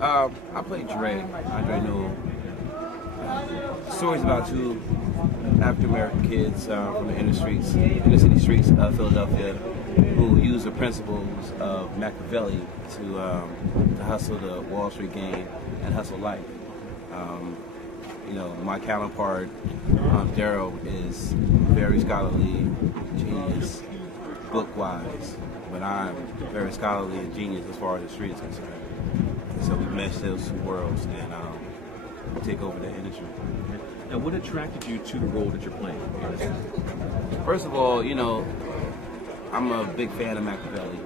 I played Dre, Andre Newell. Stories about two African American kids from the inner city streets of Philadelphia, who use the principles of Machiavelli to hustle the Wall Street game and hustle life. My counterpart, Daryl, is very scholarly, genius, book-wise, but I'm very scholarly and genius as far as the street is concerned. And so we mesh those two worlds and take over the industry. And what attracted you to the role that you're playing? First of all, I'm a big fan of Machiavelli,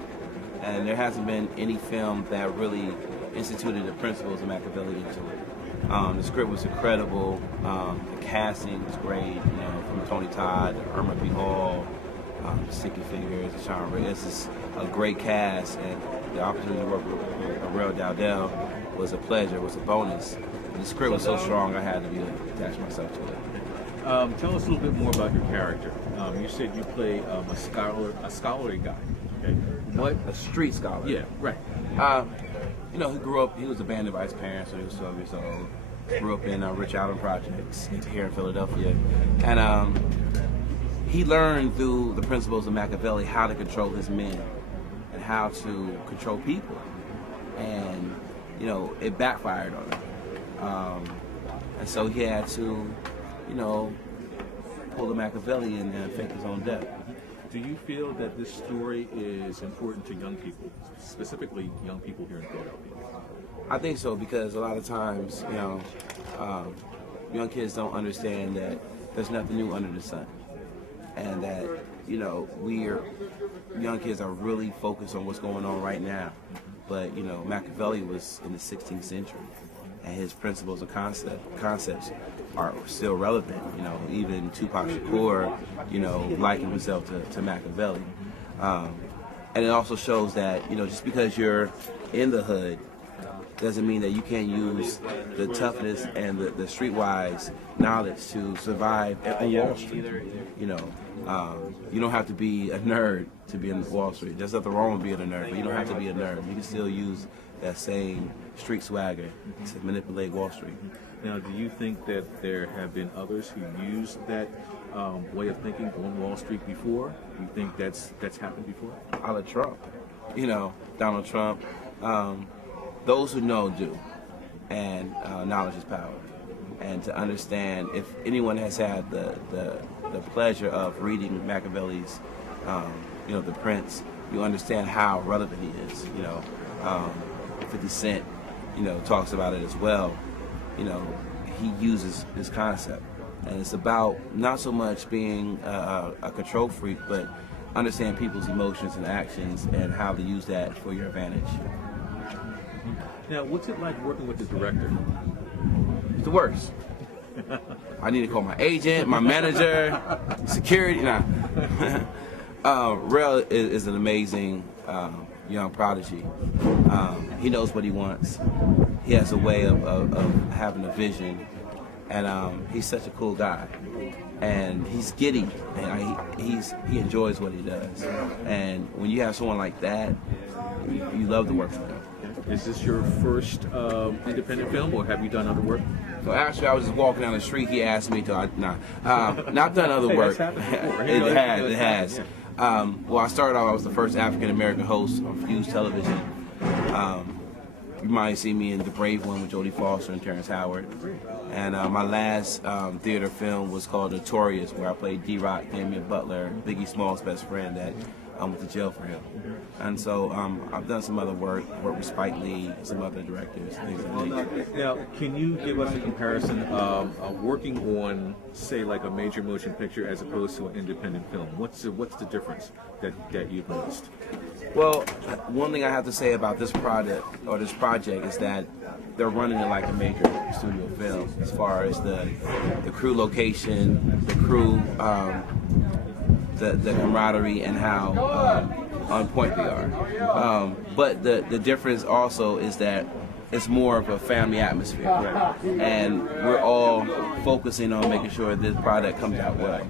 and there hasn't been any film that really instituted the principles of Machiavelli into it. The script was incredible. The casting was great. From Tony Todd, Irma B. Hall, Sticky Fingers, Sean Ray. It's just a great cast, and the opportunity to work with Rel Dowdell was a pleasure. Was a bonus. And the script was so strong, I had to attach myself to it. Tell us a little bit more about your character. You said you play a scholarly guy. Okay. What? A street scholar. Yeah, right. He grew up. He was abandoned by his parents when he was 12 years old. Grew up in Rich Island Projects here in Philadelphia, and he learned through the principles of Machiavelli how to control his men and how to control people, and it backfired on him, and so he had to, pull the Machiavelli and fake his own death. Do you feel that this story is important to young people, specifically young people here in Philadelphia? I think so, because a lot of times, young kids don't understand that there's nothing new under the sun, and that young kids are really focused on what's going on right now. But Machiavelli was in the 16th century, and his principles and concepts are still relevant. Even Tupac Shakur, likened himself to Machiavelli, and it also shows that just because you're in the hood doesn't mean that you can't use the toughness and the streetwise knowledge to survive on Wall Street. You don't have to be a nerd to be in Wall Street. There's nothing wrong with being a nerd, but you don't have to be a nerd. You can still use that same street swagger to manipulate Wall Street. Now, do you think that there have been others who used that way of thinking on Wall Street before? Do you think that's happened before? A la Trump, Donald Trump. Those who know do, and knowledge is power. And to understand, if anyone has had the pleasure of reading Machiavelli's, The Prince, you understand how relevant he is. 50 Cent, talks about it as well. He uses this concept, and it's about not so much being a control freak, but understand people's emotions and actions and how to use that for your advantage. Now, what's it like working with the director? It's the worst. I need to call my agent, my manager, security. Rel is an amazing young prodigy. He knows what he wants. He has a way of having a vision, and he's such a cool guy. And he's giddy, and he enjoys what he does. And when you have someone like that, you love to work with him. Is this your first independent film, or have you done other work? So actually, I was just walking down the street. He asked me to. Not done other work. It has. Well, I started off. I was the first African American host on Fuse Television. You might see me in The Brave One with Jodie Foster and Terrence Howard. And my last theater film was called Notorious, where I played D-Rock, Damian Butler, Biggie Small's best friend that went to jail for him. And so I've done some other work with Spike Lee, some other directors, things like that. Now, can you give us a comparison of working on, say, like a major motion picture as opposed to an independent film? What's the difference that you've noticed? Well, one thing I have to say about this project is that they're running it like a major studio film, as far as the crew location, the crew, the camaraderie, and how on point they are. But the difference also is that it's more of a family atmosphere, and we're all focusing on making sure this product comes out well.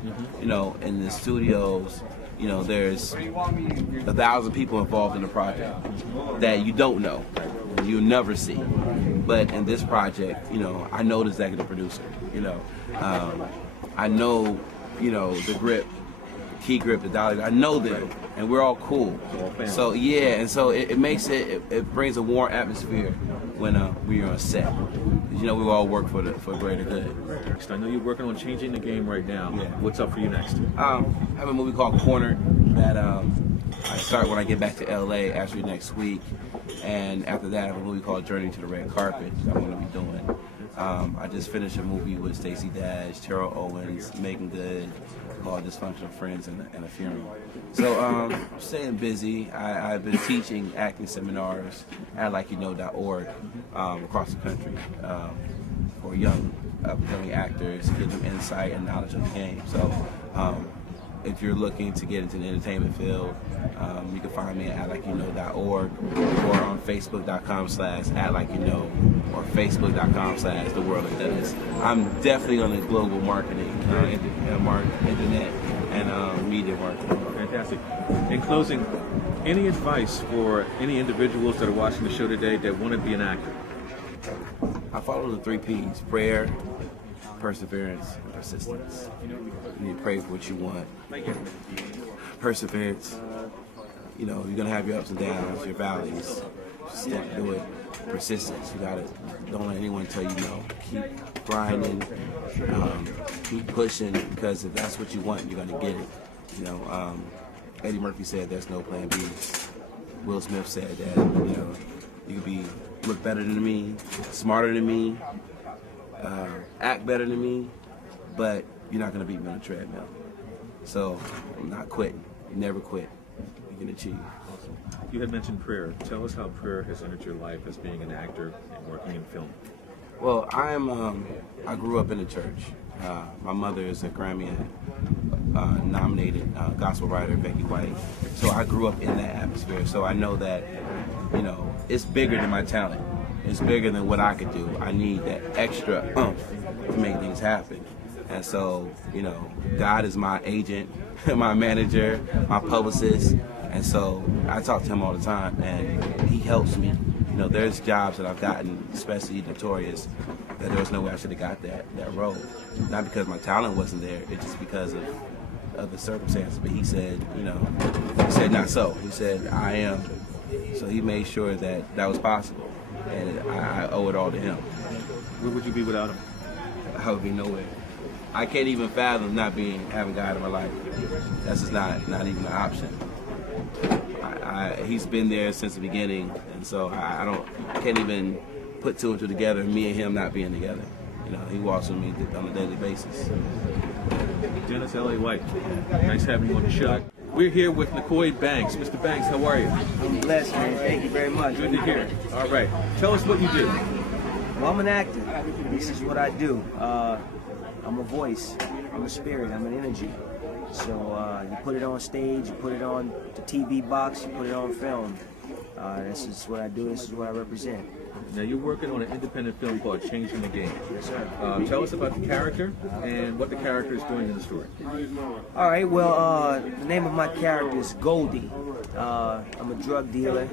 In the studios, there's 1,000 people involved in the project that you don't know. you'll never see. But in this project, you know, I know the executive producer. You know, I know, you know, the grip, key grip, the dollar. I know them, and we're all cool. So yeah, and so it makes it brings a warm atmosphere when we're on set. You know, we all work for greater good. Next, I know you're working on changing the game right now. Yeah. What's up for you next? I have a movie called Cornered that I start when I get back to LA actually next week, and after that I have a movie called Journey to the Red Carpet that I'm going to be doing. I just finished a movie with Stacey Dash, Terrell Owens, Megan Good, called Dysfunctional Friends and a Funeral. So I'm staying busy. I've been teaching acting seminars at likeyouKnow.org across the country for young upcoming actors, to give them insight and knowledge of the game. So if you're looking to get into the entertainment field, you can find me at likeyouKnow.org or on Facebook.com/@likeyouKnow or Facebook.com/TheWorldOfDennis. I'm definitely on the global marketing, internet and media marketing. Fantastic. In closing, any advice for any individuals that are watching the show today that want to be an actor? I follow the 3 P's: prayer, perseverance, and persistence. You need to pray for what you want. Perseverance. You know, you're gonna have your ups and downs, your valleys. Stick to it. Persistence. You gotta, don't let anyone tell you no. Keep grinding. Keep pushing, because if that's what you want, you're gonna get it. You know, Eddie Murphy said there's no plan B. Will Smith said that, you know, you could look better than me, smarter than me, act better than me, but you're not gonna beat me on the treadmill. So I'm not quitting. You never quit. You can achieve. You had mentioned prayer. Tell us how prayer has entered your life as being an actor and working in film. Well, I grew up in the church. My mother is a Grammy nominated gospel writer, Becky White. So I grew up in that atmosphere. So I know that, you know, it's bigger than my talent. It's bigger than what I could do. I need that extra oomph to make things happen. And so, you know, God is my agent, my manager, my publicist. And so I talk to him all the time, and he helps me. You know, there's jobs that I've gotten, especially Notorious, that there was no way I should have got that role. Not because my talent wasn't there, it's just because of the circumstances. But he said, you know, he said not so. He said, I am. So he made sure that that was possible. And I owe it all to him. Where would you be without him? I would be nowhere. I can't even fathom not having God in my life. That's just not even an option. He's been there since the beginning, and so I can't even put 2 and 2 together. Me and him not being together. You know, he walks with me on a daily basis. Dennis L.A. White, nice having you on the show. We're here with McCoy Banks. Mr. Banks, how are you? I'm blessed, man. Thank you very much. Good to hear. All right. Tell us what you do. Well, I'm an actor. This is what I do. I'm a voice. I'm a spirit. I'm an energy. So you put it on stage, you put it on the TV box, you put it on film. This is what I do. This is what I represent. Now, you're working on an independent film called Changing the Game. Yes, sir. Tell us about the character and what the character is doing in the story. All right. Well, the name of my character is Goldie. I'm a drug dealer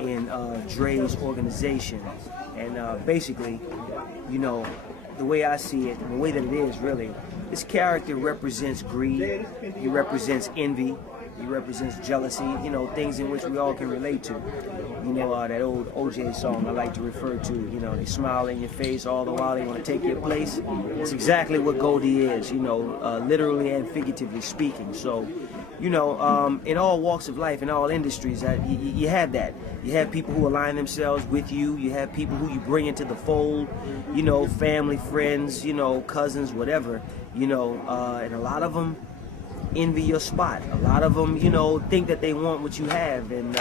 in Dre's organization, and basically, you know, the way I see it, the way that it is really, this character represents greed. He represents envy. He represents jealousy, you know, things in which we all can relate to. You know, that old OJ song I like to refer to, you know, they smile in your face all the while they want to take your place. It's exactly what Goldie is, you know, literally and figuratively speaking. So, you know, in all walks of life, in all industries, you have that. You have people who align themselves with you. You have people who you bring into the fold, you know, family, friends, you know, cousins, whatever, you know, and a lot of them envy your spot. A lot of them, you know, think that they want what you have, and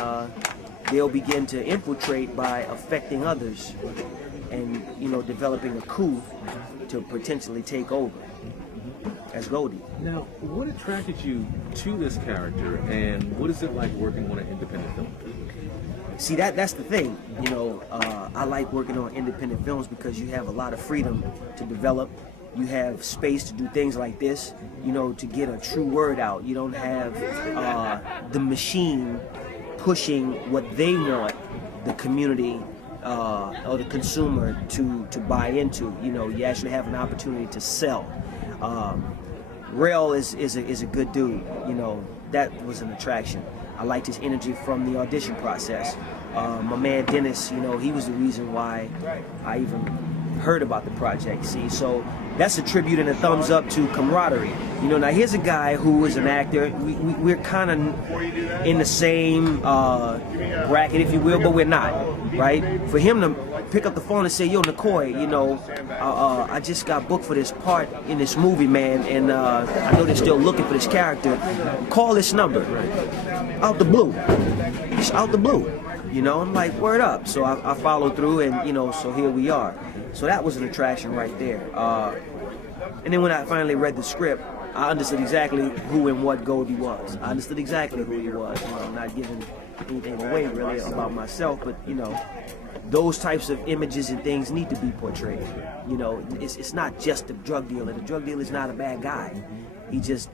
they'll begin to infiltrate by affecting others and, you know, developing a coup to potentially take over. That's Goldie. Now, what attracted you to this character, and what is it like working on an independent film? See, that's the thing. You know, I like working on independent films because you have a lot of freedom to develop. You have space to do things like this, you know, to get a true word out. You don't have the machine pushing what they want the community or the consumer to buy into. You know, you actually have an opportunity to sell. Rel is a good dude. You know, that was an attraction. I liked his energy from the audition process. My man Dennis, you know, he was the reason why I even heard about the project. See, so that's a tribute and a thumbs up to camaraderie. You know, now here's a guy who is an actor. We're kind of in the same bracket, if you will, but we're not, right? For him to pick up the phone and say, "Yo, Nicoy, you know, I just got booked for this part in this movie, man, and I know they're still looking for this character. Call this number." Out the blue, just out the blue. You know, I'm like, word up. So I followed through, and you know, so here we are. So that was an attraction right there. And then when I finally read the script, I understood exactly who and what Goldie was. I understood exactly who he was. You know, I'm not giving anything away really about myself, but you know, those types of images and things need to be portrayed. You know, it's not just a drug dealer. The drug dealer is not a bad guy. He just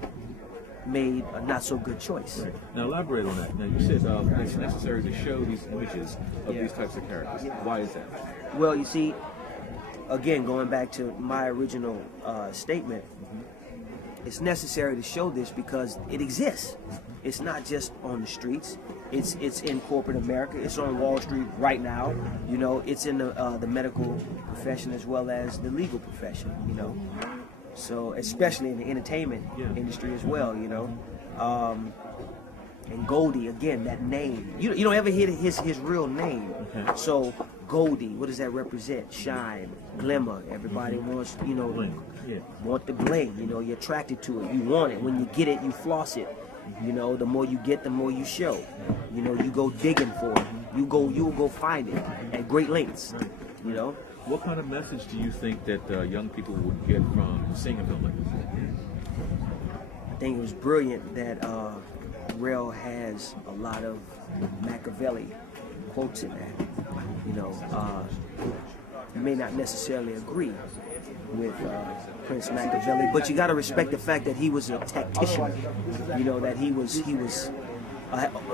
made a not so good choice. Right. Now elaborate on that. Now you said it's necessary to show these images of these types of characters. Why is that? Well, you see, again, going back to my original statement, it's necessary to show this because it exists. It's not just on the streets. It's in corporate America. It's on Wall Street right now. You know, it's in the medical profession as well as the legal profession. You know, so especially in the entertainment industry as well. You know, and Goldie, again, that name. You don't ever hear his real name. So Goldie, what does that represent? Shine, glimmer. Everybody wants, you know, want the bling. You know, you're attracted to it. You want it. When you get it, you floss it. You know, the more you get, the more you show. You know, you go digging for it. You will go find it at great lengths. You know. What kind of message do you think that young people would get from seeing a film like this? I think it was brilliant that Rel has a lot of Machiavelli quotes in that. You know, you may not necessarily agree with Prince Machiavelli, but you got to respect the fact that he was a tactician. You know, that he was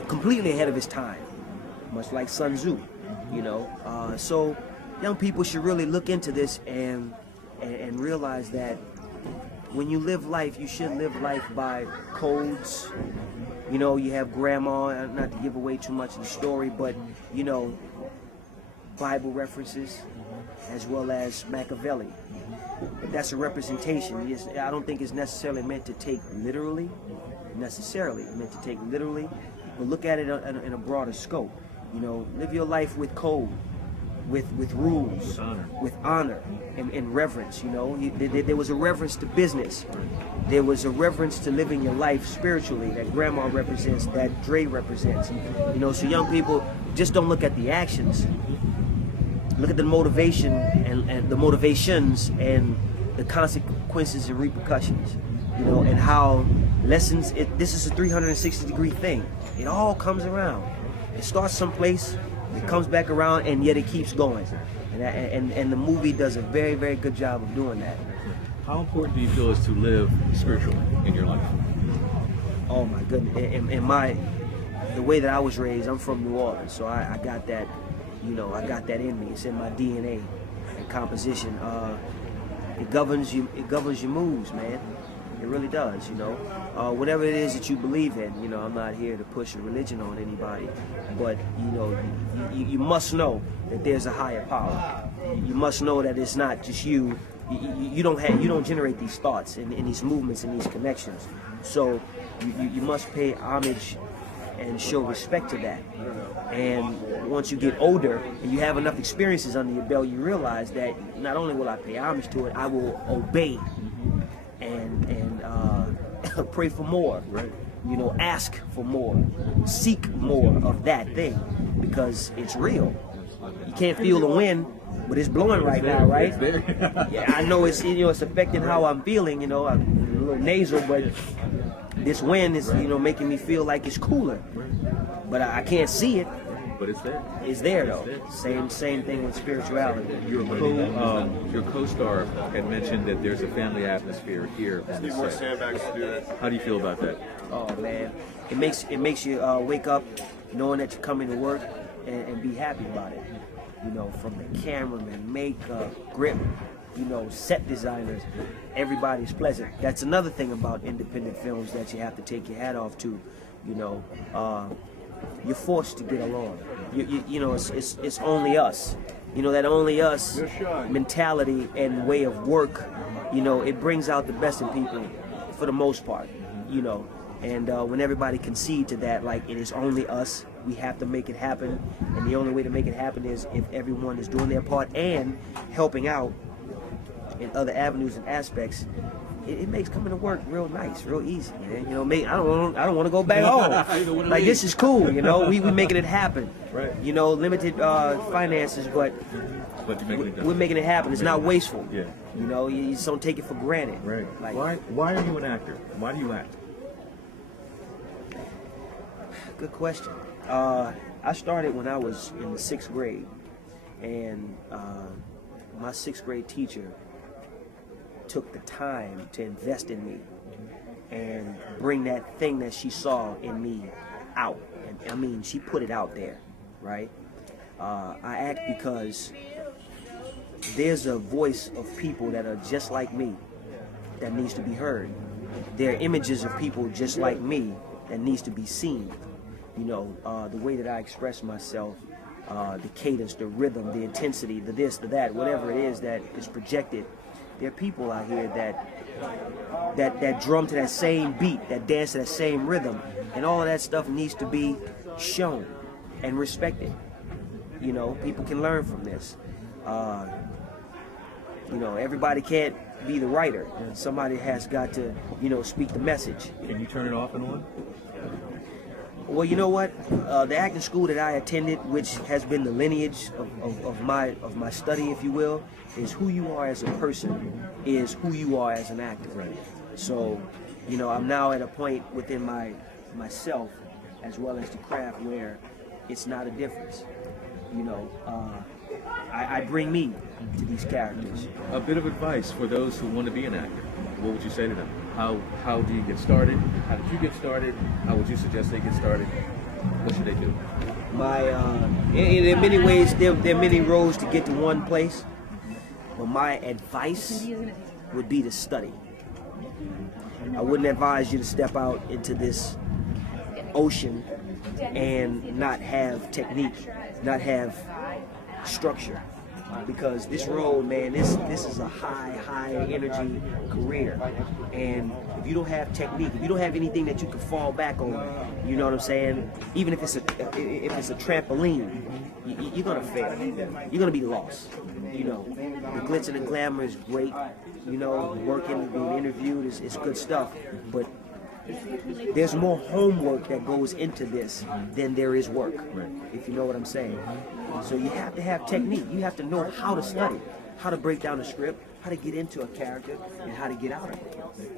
completely ahead of his time, much like Sun Tzu. You know, so young people should really look into this and realize that when you live life, you should live life by codes. You know, you have grandma, not to give away too much of the story, but you know, Bible references as well as Machiavelli. But that's a representation. I don't think it's necessarily meant to take literally, but look at it in a broader scope. You know, live your life with code, with rules, with honor and reverence. You know, there was a reverence to business. There was a reverence to living your life spiritually that grandma represents, that Dre represents. You know, so young people, just don't look at the actions. Look at the motivation and the motivations and the consequences and repercussions. You know, and how lessons. This is a 360-degree thing. It all comes around. It starts someplace, it comes back around, and yet it keeps going. And the movie does a very, very good job of doing that. How important do you feel is to live spiritually in your life? Oh my goodness! The way that I was raised, I'm from New Orleans, so I got that. You know, I got that in me. It's in my DNA and composition. It governs you. It governs your moves, man. It really does. You know, whatever it is that you believe in. You know, I'm not here to push a religion on anybody, but you know, you must know that there's a higher power. You must know that it's not just you. You don't generate these thoughts and these movements and these connections. So you must pay homage and show respect to that. And once you get older and you have enough experiences under your belt, you realize that not only will I pay homage to it, I will obey and pray for more. Right. You know, ask for more, seek more of that thing because it's real. You can't feel the wind, but it's blowing right now, right? Yeah, I know it's it's affecting how I'm feeling. You know, I'm a little nasal, but this wind is making me feel like it's cooler, but I can't see it. But it's there. It's there though. Same thing with spirituality. Your co-star had mentioned that there's a family atmosphere here on the set. How do you feel about that? Oh man, it makes you wake up knowing that you're coming to work and be happy about it. You know, from the cameraman, makeup, grip, you know, set designers, everybody's pleasant. That's another thing about independent films that you have to take your hat off to. You know, you're forced to get along. You know, it's only us. You know, that only us mentality and way of work, you know, it brings out the best in people for the most part, you know. And when everybody concede to that, like, it is only us, we have to make it happen. And the only way to make it happen is if everyone is doing their part and helping out in other avenues and aspects. It makes coming to work real nice, real easy, man. You know, I don't want to go back home. Like, this is cool, you know. We making it happen. Right. You know, limited finances, but we're making it happen. It's not wasteful. Yeah. You know, you just don't take it for granted. Right. Like, Why are you an actor? Why do you act? Good question. I started when I was in the 6th grade, and my 6th grade teacher took the time to invest in me and bring that thing that she saw in me out. And I mean, she put it out there, right? I act because there's a voice of people that are just like me that needs to be heard. There are images of people just like me that needs to be seen. You know, the way that I express myself, the cadence, the rhythm, the intensity, the this, the that, whatever it is that is projected. There are people out here that drum to that same beat, that dance to that same rhythm, and all of that stuff needs to be shown and respected. You know, people can learn from this. You know, everybody can't be the writer. Somebody has got to, you know, speak the message. Can you turn it off and on? Well, you know what? The acting school that I attended, which has been the lineage of my study, if you will, is who you are as a person is who you are as an actor. Right. So, you know, I'm now at a point within myself as well as the craft where it's not a difference. You know, I bring me to these characters. A bit of advice for those who want to be an actor. What would you say to them? How do you get started? How did you get started? How would you suggest they get started? What should they do? In many ways, there are many roads to get to one place. But my advice would be to study. I wouldn't advise you to step out into this ocean and not have technique, not have structure. Because this road, man, this is a high energy career, and if you don't have technique, if you don't have anything that you can fall back on, you know what I'm saying? Even if it's a trampoline, you're gonna fail. You're gonna be lost. You know, the glitz and the glamour is great. You know, working, being interviewed is good stuff, but there's more homework that goes into this than there is work, if you know what I'm saying. So you have to have technique. You have to know how to study, how to break down a script, how to get into a character, and how to get out of it.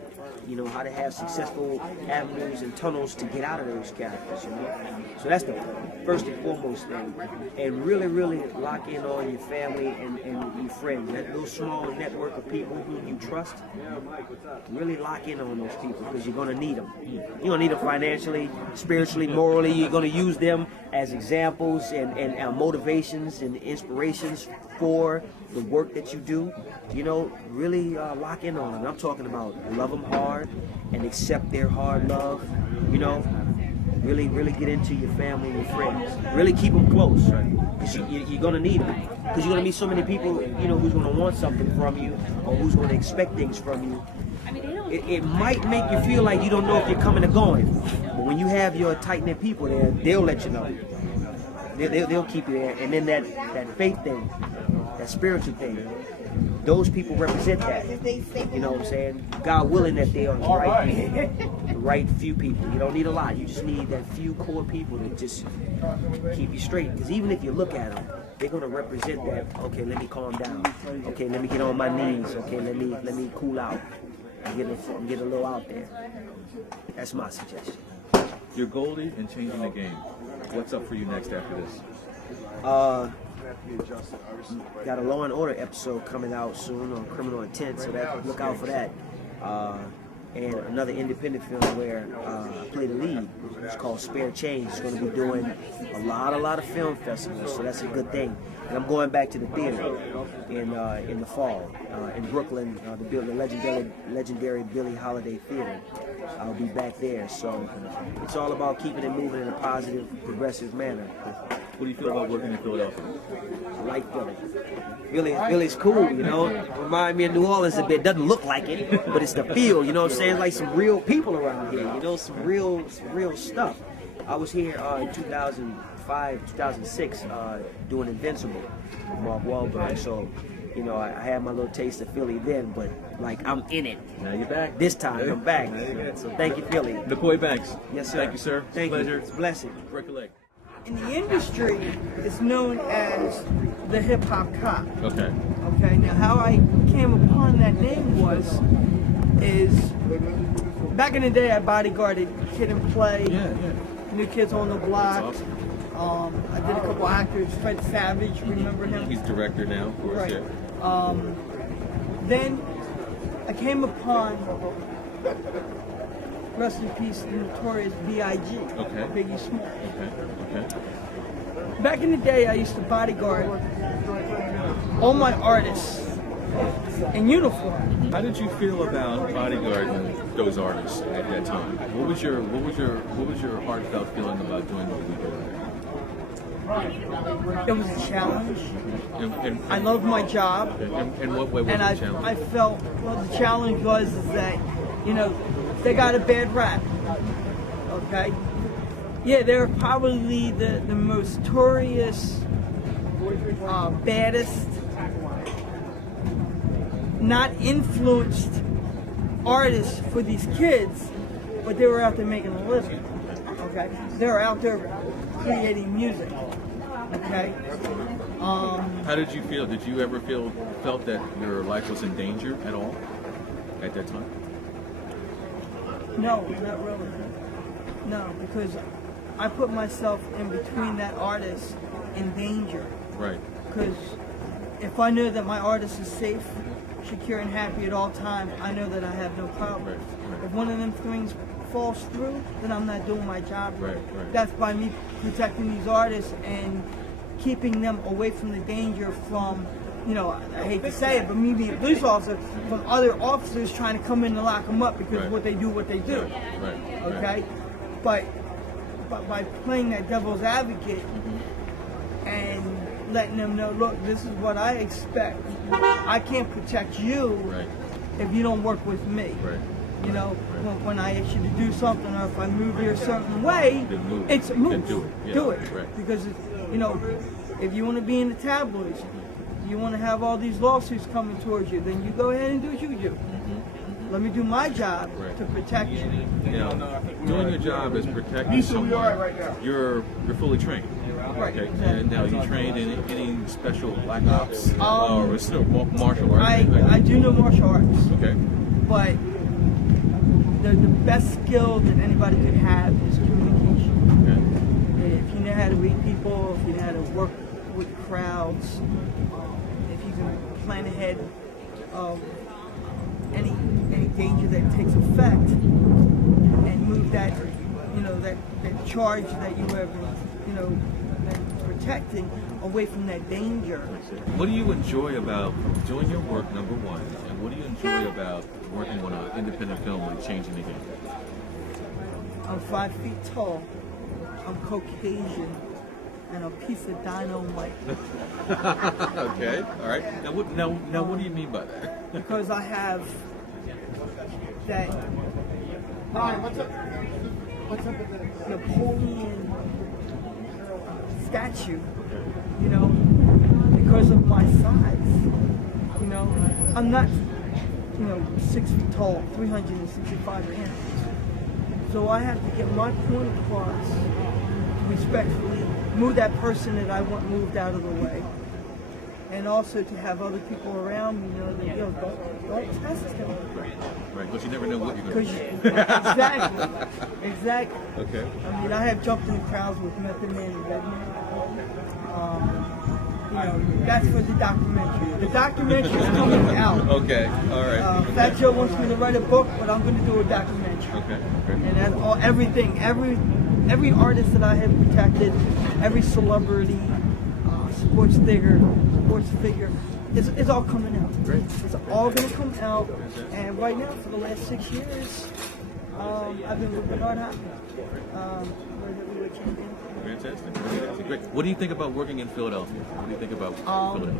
You know, how to have successful avenues and tunnels to get out of those characters, you know. So that's the first and foremost thing. And really, really lock in on your family and your friends. That little small network of people who you trust, really lock in on those people because you're going to need them. You're going to need them financially, spiritually, morally. You're going to use them as examples and motivations and inspirations for the work that you do. You know, really lock in on them. I'm talking about love them hard and accept their hard love. You know, really get into your family and your friends. Really keep them close, because you're going to need them. Because you're going to meet so many people, you know, who's going to want something from you or who's going to expect things from you. It might make you feel like you don't know if you're coming or going. But when you have your tight-knit people there, they'll let you know. They'll keep you there. And then that faith thing, that spiritual thing, those people represent that. You know what I'm saying? God willing that they are the right people, the right few people. You don't need a lot. You just need that few core people to just keep you straight. Because even if you look at them, they're gonna represent that. Okay, let me calm down. Okay, let me get on my knees. Okay, let me cool out. Get a little out there. That's my suggestion. You're Goldie and changing the game. What's up for you next after this? Got a Law and Order episode coming out soon on Criminal Intent, so look out for that. and another independent film where I play the lead. It's called Spare Change. It's going to be doing a lot of film festivals, so that's a good thing. And I'm going back to the theater in the fall in Brooklyn, the legendary Billie Holiday Theater. I'll be back there, so it's all about keeping it moving in a positive, progressive manner. What do you feel about working in Philadelphia? I like Philly. Philly's cool, you know. Remind me of New Orleans a bit. Doesn't look like it, but it's the feel, you know what I'm saying? Like some real people around here, you know, some real stuff. I was here in 2005, 2006, doing Invincible with Mark Wahlberg. So, you know, I had my little taste of Philly then, but like I'm in it. Now you're back. This time I'm back. So thank you, Philly. McCoy Banks. Yes, sir. Thank you, sir. Thank Pleasure. you. It's a blessing. Break a leg. In the industry, it's known as the hip hop cop. Okay. Okay. Now, how I came upon that name is back in the day, I bodyguarded Kid and Play, Yeah. New Kids on the Block. That's awesome. I did a couple actors. Fred Savage, remember him? He's director now, of course. Right. Yeah. Then I came upon, rest in peace, the notorious B.I.G. Okay. Biggie Small. Okay. Back in the day, I used to bodyguard all my artists in uniform. How did you feel about bodyguarding those artists at that time? What was your heartfelt feeling about doing what we did? It was a challenge. And I loved my job, in what way was and it I a challenge? felt, well, the challenge was is that, you know, they got a bad rap. Okay? Yeah, they're probably the most notorious, baddest, not influenced artists for these kids, but they were out there making a living. Okay? They were out there creating music. Okay? How did you feel? Did you ever felt that your life was in danger at all at that time? No, not really. No, because I put myself in between that artist in danger. Right. Because if I know that my artist is safe, secure, and happy at all times, I know that I have no problem. Right. If one of them things falls through, then I'm not doing my job right. Right. That's by me protecting these artists and keeping them away from the danger from, you know, I hate to say it, but me being a police officer, from other officers trying to come in and lock them up because Right. what they do. Right. Okay? But by playing that devil's advocate and letting them know, look, this is what I expect. I can't protect you Right. if you don't work with me. Right. You know, when I ask you to do something, or if I move here a certain way, Then move. it's a move. Then do it. Yeah. Do it. Right. Because, you know, if you want to be in the tabloids, you want to have all these lawsuits coming towards you, then you go ahead and do what you do. Let me do my job Right. to protect you. Now, doing your job as protecting someone, you're fully trained. Right. Okay. And now you trained in any special black ops or martial arts? I do know martial arts, Okay. but the best skill that anybody could have is communication. Okay. If you know how to read people, if you know how to work with crowds, if you can plan ahead of any danger that takes effect and move that, you know, that charge that you have, you know, protecting away from that danger. What do you enjoy about doing your work, number one, and what do you enjoy about working on an independent film and changing the game? I'm 5 feet tall, I'm Caucasian, and a piece of dynamite. Okay, all right. Now, what do you mean by that? Because I have that Napoleon statue, you know, because of my size. You know, I'm not, you know, 6 feet tall, 365 pounds. So I have to get my point across, respectfully, move that person that I want moved out of the way. And also to have other people around me, you know, that, you know, don't test him. Right, because you never know what you're going to do. Exactly. Okay. I mean, I have jumped in crowds with Method Man and Redman. You that's for the documentary. The documentary is coming out. Okay, all right. Fat Joe wants me to write a book, but I'm going to do a documentary. Okay, great. And that's all, everything, every artist that I have protected, every celebrity, sports figure, it's all coming out. Great. It's all going to come out. And right now, for the last 6 years, I've been with Bernard Hopkins. We're the heavyweight champion. Fantastic. Great. What do you think about working in Philadelphia? What do you think about Philadelphia?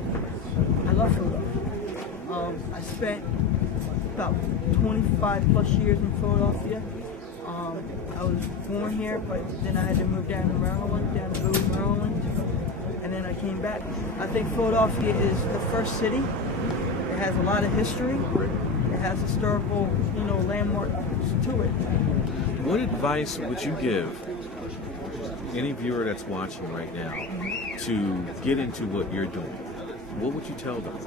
I love Philadelphia. I spent about 25 plus years in Philadelphia. I was born here, but then I had to move down to Maryland, down to Bowie, Maryland, and then I came back. I think Philadelphia is the first city. It has a lot of history. It has historical, landmarks to it. What advice would you give any viewer that's watching right now to get into what you're doing? What would you tell them?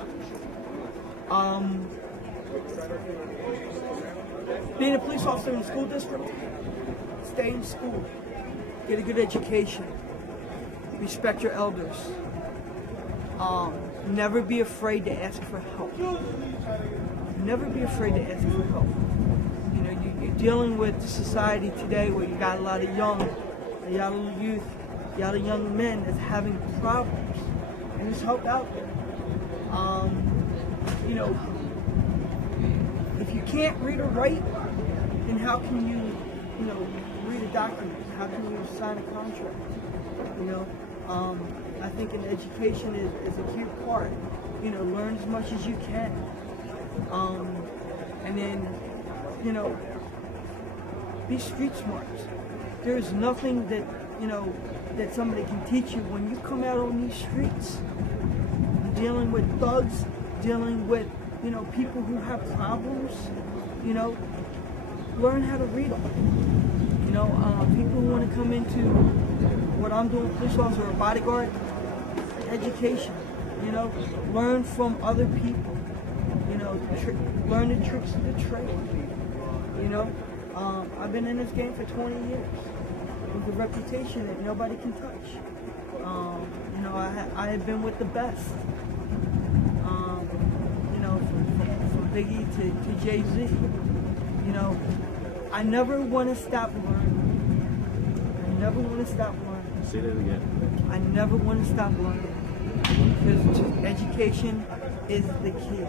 Being a police officer in the school district, stay in school, get a good education, respect your elders. Never be afraid to ask for help. Never be afraid to ask for help. You're dealing with society today where you got a lot of young youth, a lot of young men that's having problems, and there's help out there. If you can't read or write, then how can you, read a document? How can you sign a contract? I think an education is a key part. Learn as much as you can. And then, be street smart. There's nothing that, that somebody can teach you when you come out on these streets. You're dealing with thugs, dealing with, people who have problems, learn how to read them. People who want to come into what I'm doing, police officer or bodyguard, education, learn from other people, learn the tricks of the trade, I've been in this game for 20 years with a reputation that nobody can touch. I have been with the best, from Biggie to Jay-Z. I never want to stop learning. I never want to stop learning. Say that again. I never want to stop learning because education is the key.